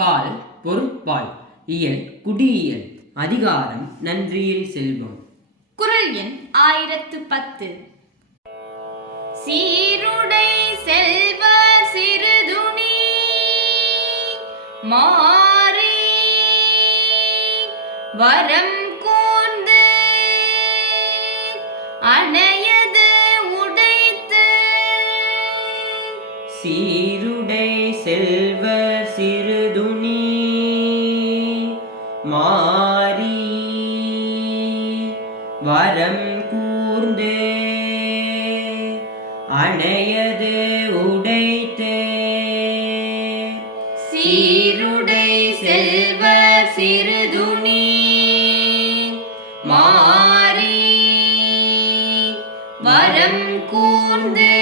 பால் பொருட்பால் இயல் குடியியல். அதிகாரம் நன்றியில் செல்வம். குரல் எண் ஆயிரத்து பத்து. சீருடை செல்வ சிறுதுணி மாறி வரம் கூர்ந்து அணையது உடைத்து. சீருடை செல்வ மாறி வரம் கூர்ந்து அணையது உடைத்தே. சீருடை செல்வ சிறுதுணி மாறி வரம் கூர்ந்தே.